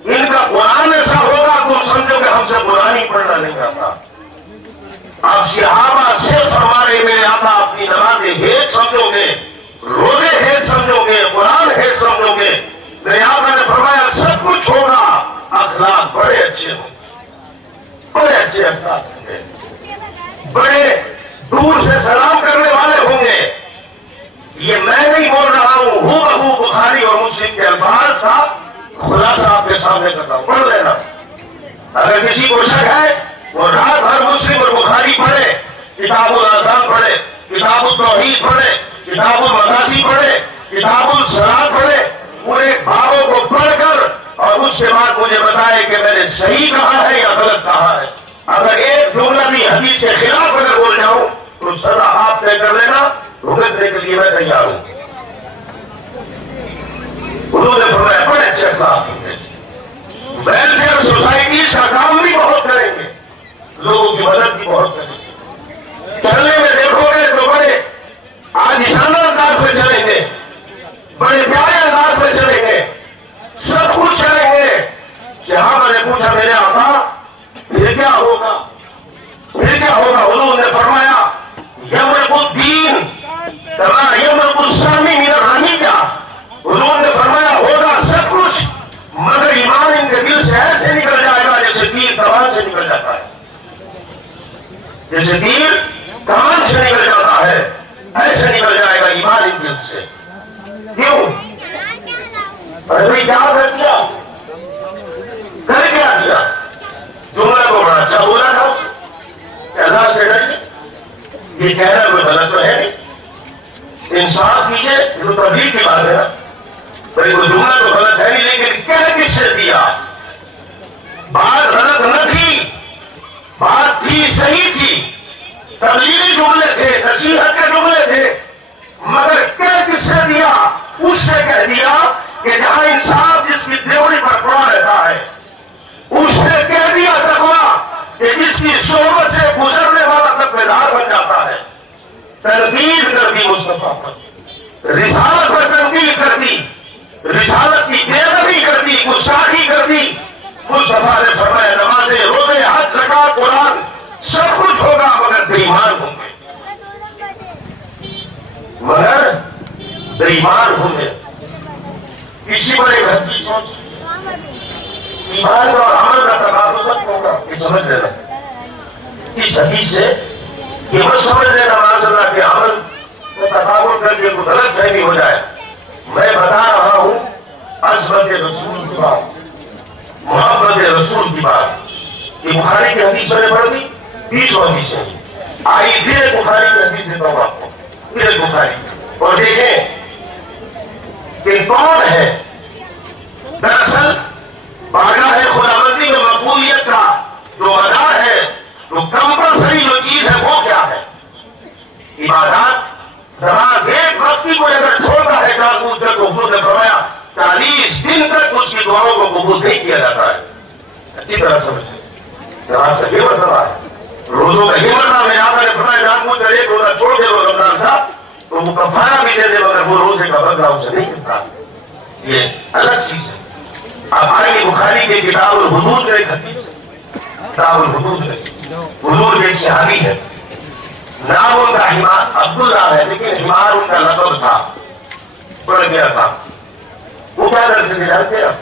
ان کا قرآن ایسا ہوگا تم سمجھو کہ ہم سے قرآن ہی پڑھنا نہیں آتا۔ آپ صحابہ سے فرما رہے میرے آقا اپنی نمازیں ہیٹ سمجھو گے، روزے ہیٹ سمجھو گے، قرآن ہیٹ سمجھو گے۔ میرے آقا نے فرمایا سب کچھ ہوگا، اخلاق بڑے اچھے ہوں گے، بڑے اچھے اخلاق ہوں گے، بڑے دور سے سلام کرنے والے ہوں گے۔ یہ میں نہیں بول رہا ہوں، ہو بہو بخاری اور مسلم کے الفاظ کا خلاصہ آپ کے سامنے کرتا ہوں، پڑھ لینا۔ اگر کسی کو شک ہے وہ رات بھر مسلم اور بخاری پڑھے، کتاب الاذان پڑھے، کتاب التوحید پڑھے، کتاب المغازی پڑھے، کتاب الصلاۃ پڑھے، پورے بابوں کو پڑھ کر اور اس کے بعد مجھے بتائے کہ میں نے صحیح کہا ہے یا غلط کہا ہے۔ اگر ایک جملہ بھی حدیث کے خلاف اگر بول جاؤں تو سزا آپ طے کر لینا، بھگتنے کے لیے میں تیار ہوں۔ انہوں نے فرمایا بڑے اچھے اخلاق ہوں گے، ویلفیئر سوسائٹیز کا کام بھی بہت کریں گے، لوگوں کی مدد بھی بہت کریں گے۔ چلنے میں دیکھو گے تو بڑے عاجزانہ انداز میں چلیں گے، بڑے پیارے انداز میں چلیں گے، سب کچھ کریں گے۔ صحابہ نے پوچھا میرے آقا پھر کیا ہوگا؟ پھر کیا ہوگا؟ حضور نے فرمایا یمرق الدین کما یمرق السامی من الرمیہ۔ حضور نے فرمایا ہوگا سب کچھ مگر ایمان ان کے دل سے ایسے نکل جائے گا جیسے تیر کمان سے نکل جاتا ہے، جیسے تیر کمان سے نکل جاتا ہے ایسے نکل جائے گا ایمان ان کے دل سے۔ کیوں؟ ارے کیا کر دیا؟ کر کیا دیا؟ جملہ کو بڑا اچھا بولا تھا، اللہ سے ڈریے، یہ کہنا کوئی غلط تو ہے نہیں، انصاف کیجیے، یہ تو تبلیغ کی بات ہے نا، بھائی کوئی جملہ تو غلط ہے نہیں، لیکن کہہ کس سے دیا؟ بات غلط نہ تھی، بات تھی صحیح تھی، تبلیغی جملے تھے، نصیحت کے جملے تھے، مگر کہہ کس سے دیا؟ اس سے کہہ دیا کہ جہاں انصاف جس کی دیوڑی پر پڑا رہتا ہے، اس سے کہہ دیا تقویٰ کہ جس کی صحبت سے گزرنے والا تقویدار بن جاتا ہے۔ تنقید کر دی مصطفیٰ پر، رسالت پر تنقید کر دی، رسالت کی بے ادبی کر دی، گستاخی کر دی۔ مصطفیٰ نے فرمایا نمازیں، روزے، حج، زکات، قرآن سب کچھ ہوگا مگر بے ایمان ہوں گے، مگر بے ایمان ہوں گے۔ کسی بڑے گھر کی سوچ ایمان اور عمل کا تقابل ہوگا، یہ سمجھ لینا۔ اس حدیث سے یہ مت سمجھ لینا معاذ اللہ کہ عمل کا تقابل کر کے کوئی غلط فہمی ہو جائے۔ میں بتا رہا ہوں عظمت رسول کی بات، محبت رسول کی بات۔ یہ بخاری کی حدیث میں نے پڑھ دی، 20 حدیث ہے۔ آئیے پھر ایک بخاری کی حدیث دیتا ہوں آپ کو، پھر ایک بخاری، اور دیکھیں کہ کون ہے دراصل بارگاہ خداوندی میں مقبولیت کا جو مدار ہے، جو کمپلسری جو چیز ہے وہ کیا ہے؟ عبادات، نماز ایک وقت کی کوئی اگر چھوڑتا ہے کارکن تک، حضور نے فرمایا 40 دن تک اس کی دعاؤں کو قبول نہیں کیا جاتا ہے۔ اچھی طرح سمجھیں، نماز کا یہ مطلب ہے، روزوں کا یہ مطلب ہے۔ آپ نے فرمایا کارکن تک ایک روزہ چھوڑ کے وہ رمضان تھا تو وہ کفارہ بھی دے دے مگر وہ روزے کا بدلہ اسے نہیں ملتا، یہ الگ چیز ہے۔ آپ آئیے بخاری کے کتاب الحدود میں ایک حدیث ہے، کتاب الحدود میں حضور کے ایک صحابی ہے، نام ان کا حمار عبداللہ ہے، لیکن حمار ان کا لقب تھا، پڑھ گیا تھا۔ وہ کیا کرتے تھے جانتے ہیں؟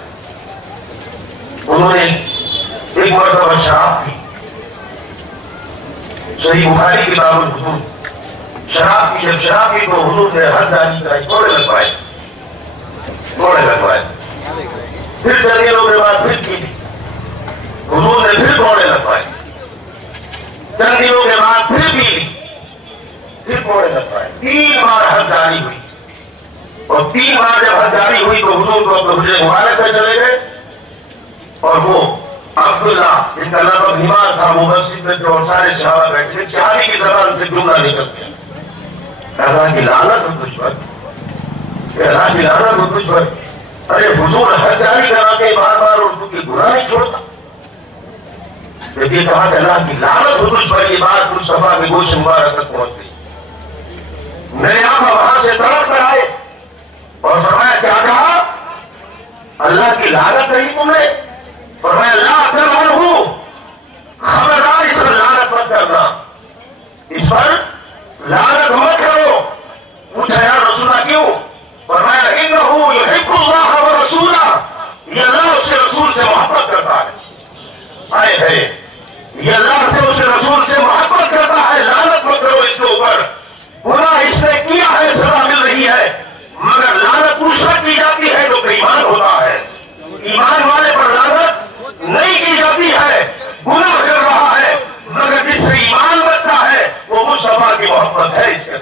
انہوں نے ایک مرتبہ شراب پی، صحیح بخاری کتاب الحدود، شراب کی، جب شراب کی تو حضور نے حد جاری کرائی، کوڑے لگوائے، کوڑے لگوائے۔ پھر چند دنوں کے بعد پھر کی، حضور نے پھر کوڑے لگوائے، چند دنوں کے بعد پھر پی، پھر کوڑے لگوائے۔ 3 بار حد جاری ہوئی، اور 3 بار جب حد جاری ہوئی تو حضور کو اپنے حجرے مبارک میں چلے گئے، اور وہ عبداللہ جن کا لقب حمار تھا وہ مسجد میں تھے اور سارے صحابہ بیٹھے، صحابی کی زبان سے جملہ نکل گیا، اللہ کی لعنت ہو تجھ پر، اللہ کی لعنت ہو تجھ پر۔ ارے حضور حد جاری کرا کے بار بار اردو کی گناہ نہیں چھوڑتا، جب یہ کہا کہ اللہ کی لعنت ہو تجھ پر، یہ بات مصطفیٰ کے گوش مبارک تک پہنچ گئی. میرے آقا وہاں سے تڑپ کر آئے اور فرمایا کیا کہا؟ اللہ کی لعنت نہیں تم نے؟ فرمایا لا تلعنہ، خبردار اس پر لعنت مت کرنا، اس پر لعنت مت کرو. پوچھا یا رسول اللہ کیوں؟ فرمایا انہ یحب اللہ ورسولہ، یہ اللہ اس کے رسول سے محبت کرتا ہے. آئے ہے یہ اللہ سے اس کے رسول سے محبت کرتا ہے، لعنت مت کرو اس کے اوپر. گناہ اس نے کیا ہے، سزا مل رہی ہے، مگر لعنت اس پر کی جاتی ہے جو ایمان ہوتا ہے. ایمان والے پر لعنت نہیں کی جاتی ہے. گناہ کر رہا ہے مگر جس سے ایمان بچتا ہے وہ مصطفیٰ کی محبت ہے. اس کے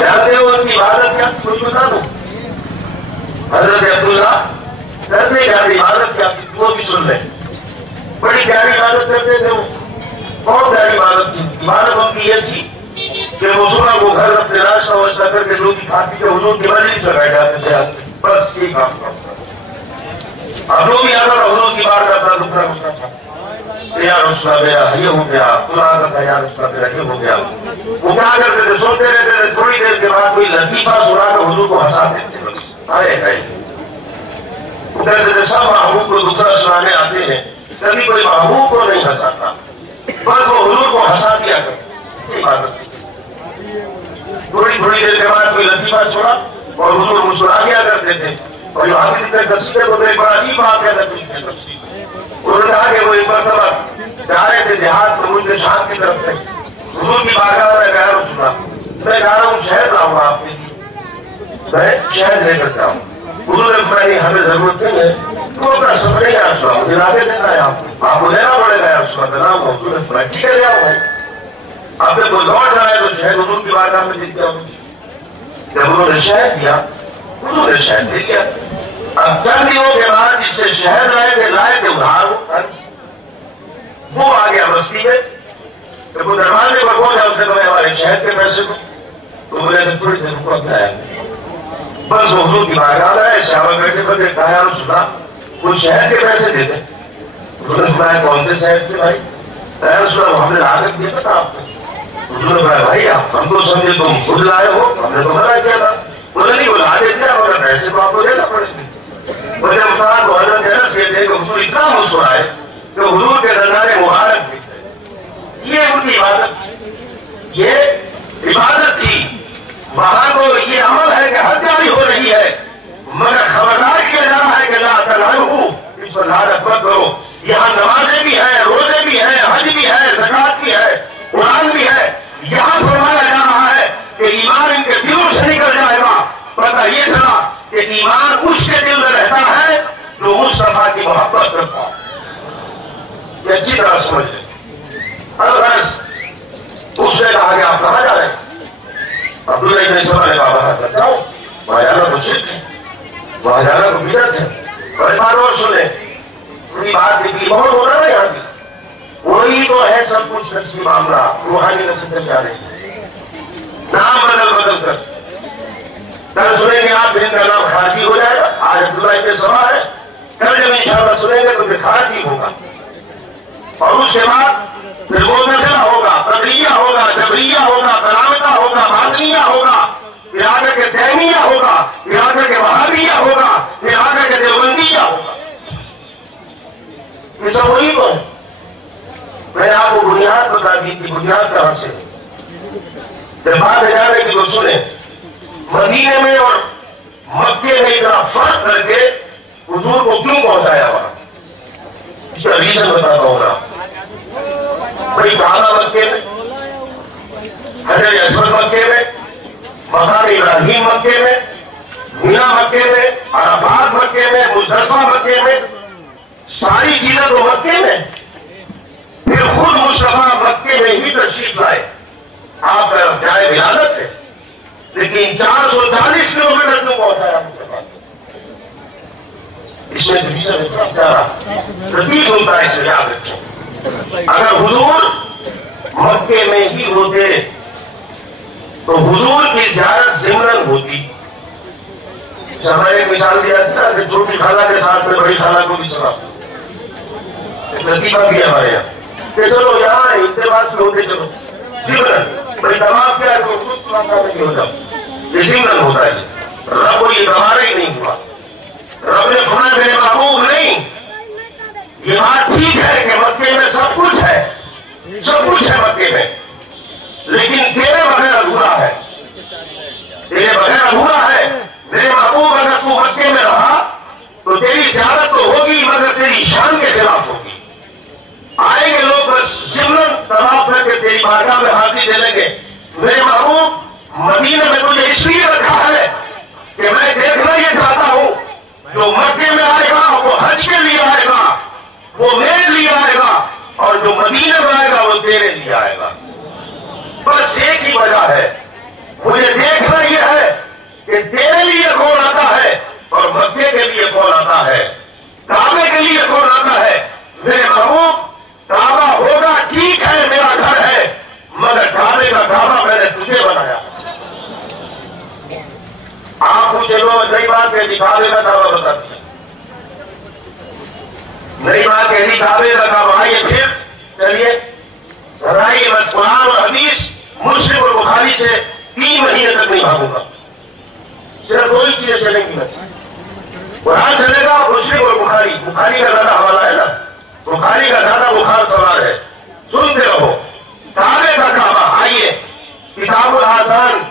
جانتے ہو ان کی عبادت کیا؟ کوئی بتا دو. حضرت عبداللہ کرنے پیاری عبادت کیا تھی وہ بھی سن لیں. بڑی پیاری عبادت کرتے تھے وہ، بہت پیاری عبادت تھی. عبادت ان کی یہ تھی کہ وہ صبح کو گھر اپنے ناشتہ واشتہ کر کے لوگ کھاتی کے حضور کی مجلس لگائے جاتے تھے. بس یہ کام کرتا. اب لوگ بھی آتا تھا حضور کی بار کرتا دکھنا گسا تھا، یا رسول اللہ میرا یہ ہو گیا، خدا کا یا رسول اللہ میرا یہ ہو گیا. وہ کیا کرتے تھے؟ سوچتے رہتے تھے. تھوڑی دیر کے بعد کوئی لطیفہ سنا کر حضور کو ہنساتے تھے. بس آئے گئے وہ کہتے تھے سب محبوب کو دکھنا سنانے آتے ہیں، کبھی کوئی محبوب کو نہیں ہنساتا. بس وہ حضور کو ہنسا دیا کرتے. یہ عبادت تھی. تھوڑی دیر کے بعد کوئی لطیفہ چھوڑا اور حضور مسکرا دیا کرتے تھے. اور جو حافظ ابن کثیر کو ایک بڑا عجیب بات کہتا تھا تفسیر. انہوں نے کہا کہ وہ ایک مرتبہ جا رہے تھے دیہات میں ملک شام کی طرف سے. حضور کی بارگاہ میں گیا رسول اللہ، میں جا رہا ہوں شہد لاؤں گا آپ کے لیے، میں شہد لے کر جاؤں. حضور نے فرمایا ہمیں ضرورت نہیں ہے، تو اپنا سفر نہیں ہے رسول اللہ، مجھے لانے دینا ہے آپ کو لینا پڑے گا رسول اللہ. لاؤں گا. حضور نے فرمایا ٹھیک ہے لے آؤں گا. آپ نے کوئی لوٹ رہا ہے تو شہد حضور کی بارگاہ میں دے دیا. جب انہوں نے شہد دیا حضور نے شہد دے دیا. اب چند دنوں کے بعد جس سے شہد لائے تھے ادھار وہ آ گیا بستی میں. جب وہ دروازے پر پہنچا اس نے کہا ہمارے شہد کے پیسے کو، تو بولے تھوڑی دیر کو اپنا بس وہ حضور کی بارگاہ آئے. صحابہ بیٹھے بندے کہا یا رسول اللہ وہ شہد کے پیسے دیتے. حضور نے فرمایا کون سے شہد سے بھائی؟ یا رسول اللہ ہم نے لاگت دیا تھا آپ کو. حضور نے فرمایا بھائی آپ ہم کو سمجھے تم خود لائے ہو، ہم نے تو منع کیا تھا. انہوں نے نہیں وہ لا دیتے مگر پیسے تو آپ کو دینا پڑے گا. مجھے مطلب کو حضرت انس کہتے ہیں کہ حضور اتنا مسکرائے کہ حضور کے نظارے مبارک بھی تھے. یہ ان کی عبادت، یہ عبادت تھی. وہاں تو یہ عمل ہے کہ حد جاری ہو رہی ہے مگر خبردار کیا جا رہا ہے کہ لا تلعنہ، اس پر لعنت مت کرو. یہاں نمازیں بھی ہیں، روزے بھی ہیں، حج بھی ہے، زکات بھی ہے، قرآن بھی ہے. یہاں فرمایا جا رہا ہے کہ ایمان ان کے دلوں سے نکل جائے گا. پتہ یہ چلا کہ ایمان اس کے دل میں رہتا ہے جو مصطفیٰ کی محبت کرتا ہے. یہ اچھی طرح سمجھ لیں. اس نے کہا کہ آپ کہاں جا رہے ہیں؟ عبداللہ ابن سبا نے کہا باہر کرتا ہوں، وہاں جانا تو شرک ہے، وہاں جانا تو بدعت ہے. اور ایک بار اور سنیں، پوری بات نکلی بہت ہو رہا ہے یہاں کی. وہی تو ہے سب کچھ نفسی معاملہ، روحانی نصیحت جا رہے ہیں نام بدل کر. کل سنیں گے آپ ان کا نام خارجی ہو جائے گا. آج عبداللہ ابن سبا ہے، کل جب انشاءاللہ سنیں گے تو پھر خارجی ہوگا. اور اس کے بعد پھر وہ نزلہ ہوگا، قدریہ ہوگا، جبریہ ہوگا، کرامتہ ہوگا، باطنیہ ہوگا، پھر آگے کے تیمیہ ہوگا، پھر آگے کے وہابیہ ہوگا، پھر آگے کے دیوبندیہ ہوگا. یہ سب وہی تو ہے. میں نے آپ کو بنیاد بتا دی کہ بنیاد کہاں سے. جب بات جانے کی تو سنیں، مدینے میں اور مکے میں اتنا فرق کر کے حضور کو کیوں پہنچایا وہاں، اس کا ریزن بتاتا ہوں نا. بڑی کعبہ مکے میں، حجر اسود مکے میں، مقام ابراہیم مکے میں، مینا مکے میں، عرفات مکے میں، مزدلفہ مکے میں، ساری چیزیں تو مکے میں. پھر خود مصطفیٰ مکے میں ہی تشریف لائے. آپ جائے ولادت سے لیکن 440 کلومیٹر کیوں پہنچایا مصطفیٰ؟ اس میں ریزن اتنا پیارا لطیف ہوتا ہے، اسے یاد رکھیں. اگر حضور مکے میں ہی ہوتے تو حضور کی زیارت ضمناً ہوتی. میں نے ایک مثال دیا تھا کہ چھوٹی خالہ کے ساتھ میں بڑی خالہ کو بھی چلا ایک لطیفہ بھی ہمارے یہاں کہ چلو یہاں التماس میں ہوتے چلو ضمناً بڑی طواف کیا ہے تو خود نہیں ہو جاؤ. یہ ضمناً ہوتا ہے. رب کو یہ گوارا ہی نہیں ہوا. رب نے فرمایا میرے محبوب نہیں. یہ بات ٹھیک ہے کہ مکے میں سب کچھ ہے مکے میں, لیکن تیرے بغیر ادھورا ہے. میرے محبوب اگر تو مکے میں رہا تو تیری زیارت تو ہوگی مگر تیری شان کے خلاف ہوگی. آئیں گے لوگ بس ضمناً طواف کر کے تیری بارگاہ میں حاضری دے لیں گے. میرے محبوب مدینے میں تجھے اس لیے رکھا ہے کہ میں دیکھنا یہ چاہتا ہوں جو مکے میں آئے گا وہ حج کے لیے آئے گا, وہ میرے لیے آئے گا, اور جو مدینے میں آئے گا وہ تیرے لیے آئے گا. بس ایک ہی وجہ ہے, مجھے دیکھنا یہ ہے کہ تیرے لیے کون آتا ہے اور مکے کے لیے کون آتا ہے, کعبے کے لیے کون آتا ہے. میرے محبوب کعبہ ہوگا ٹھیک ہے, میرا گھر ہے, مگر کعبے کا کعبہ میں نے تجھے بنایا. آپ پوچھے لو نئی بات کہتی کعبے کا کعبہ بتا دیا, نئی بات کہتی کعبے کا کعبہ. آئیے پھر چلیے بتائیے, میں قرآن اور حدیث مسلم اور بخاری سے 3 مہینے تک نہیں بھاگوں گا. صرف 2 ہی چیزیں چلیں گی. میں قرآن چلے گا, مسلم اور بخاری. بخاری کا زیادہ حوالہ ہے نا, بخاری کا زیادہ بخار سوال ہے, سنتے رہو. کعبے کا کعبہ. آئیے کتاب الآذان,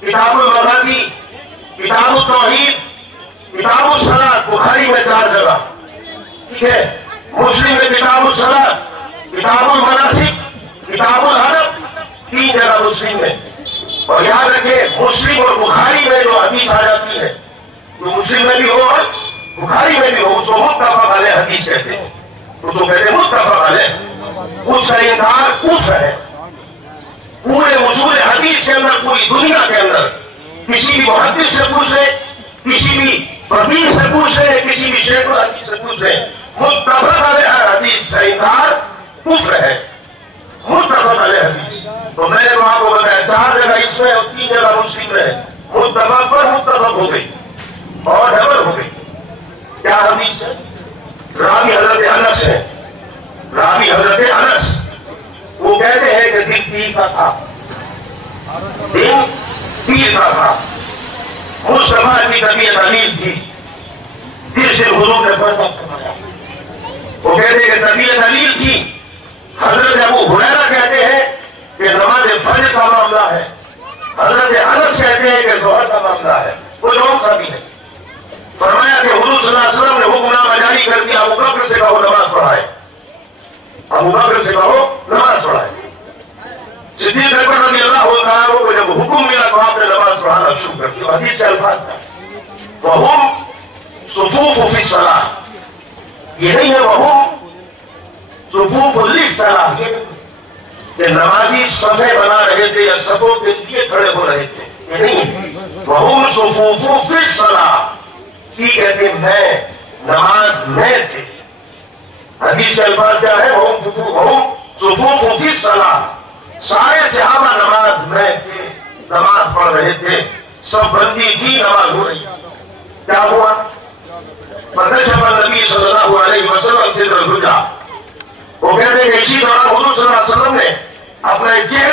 کتاب المغازی, کتاب التوحید, کتاب الصلاۃ. بخاری میں 4 جگہ, ٹھیک ہے. مسلم میں کتاب الصلاۃ, کتاب المناسک, کتاب الادب, 3 جگہ مسلم میں. اور یاد رکھیں مسلم اور بخاری میں جو حدیث آ جاتی ہے, جو مسلم میں بھی ہو اور بخاری میں بھی ہو, اس کو متفق علیہ حدیث کہتے ہیں. اس کو کہتے ہیں متفق علیہ. اس کا انکار کفر ہے. پورے اصول حدیث کے اندر, پوری دنیا کے اندر کسی بھی محدث سے پوچھ لے, کسی بھی فقیہ سے پوچھ لے, کسی بھی شیخ الحدیث سے پوچھ لے, متفق علیہ حدیث کا انکار کفر ہے. متفق علیہ حدیث. تو میں نے وہاں کو بتایا 4 جگہ اس میں اور 3 جگہ مسلم میں. متفق پر متفق ہو گئی اور ڈبل ہو گئی. کیا حدیث ہے؟ راوی حضرت انس ہے. راوی حضرت انس وہ کہتے ہیں کہ دن پیر کا تھا, دن پیر کا تھا. مصطفیٰ کی طبیعت علیل تھی, پھر سے حضور نے پردہ فرمایا. وہ کہتے ہیں کہ طبیعت علیل تھی. حضرت ابو ہریرہ کہتے ہیں کہ نماز فجر کا معاملہ ہے. حضرت انس کہتے ہیں کہ ظہر کا معاملہ ہے. وہ لوگ سبھی ہیں. فرمایا کہ حضور صلی اللہ علیہ وسلم نے حکم نامہ جاری کر دیا, ابو بکر سے کہو نماز پڑھائے, ابو بکر سے کہو نماز پڑھائے. صدیق اکبر رضی اللہ عنہ کو جب حکم ملا تو آپ نے نماز پڑھانا شروع کر دیا. حدیث سے الفاظ کا وَهُمْ صُفُوفُ فِي الصَّلَاةِ, یہ نہیں ہے وَهُمْ صُفُوفُ لِلصَّلَاةِ کہ نمازی صفے بنا رہے تھے یا صفوں کے لیے کھڑے ہو رہے تھے. یہ نہیں ہے. وَهُمْ صُفُوفُ فِي الصَّلَاةِ, کہتے ہیں نماز میں تھے. حدیث الفاظ کیا ہے؟ وَهُمْ صُفُوفُ فِي الصَّلَاةِ, سارے صحابہ نماز میں تھے, نماز پڑھ رہے تھے, سب بندی تھی, نماز ہو رہی. کیا ہوا؟ فَكَشَفَ النَّبِيُّ صلی اللہ علیہ وسلم سِدْرَ الْحُجَّةِ. وہ کہتے ہیں کہ اسی دوران حضور صلی اللہ علیہ وسلم نے اپنے چہرے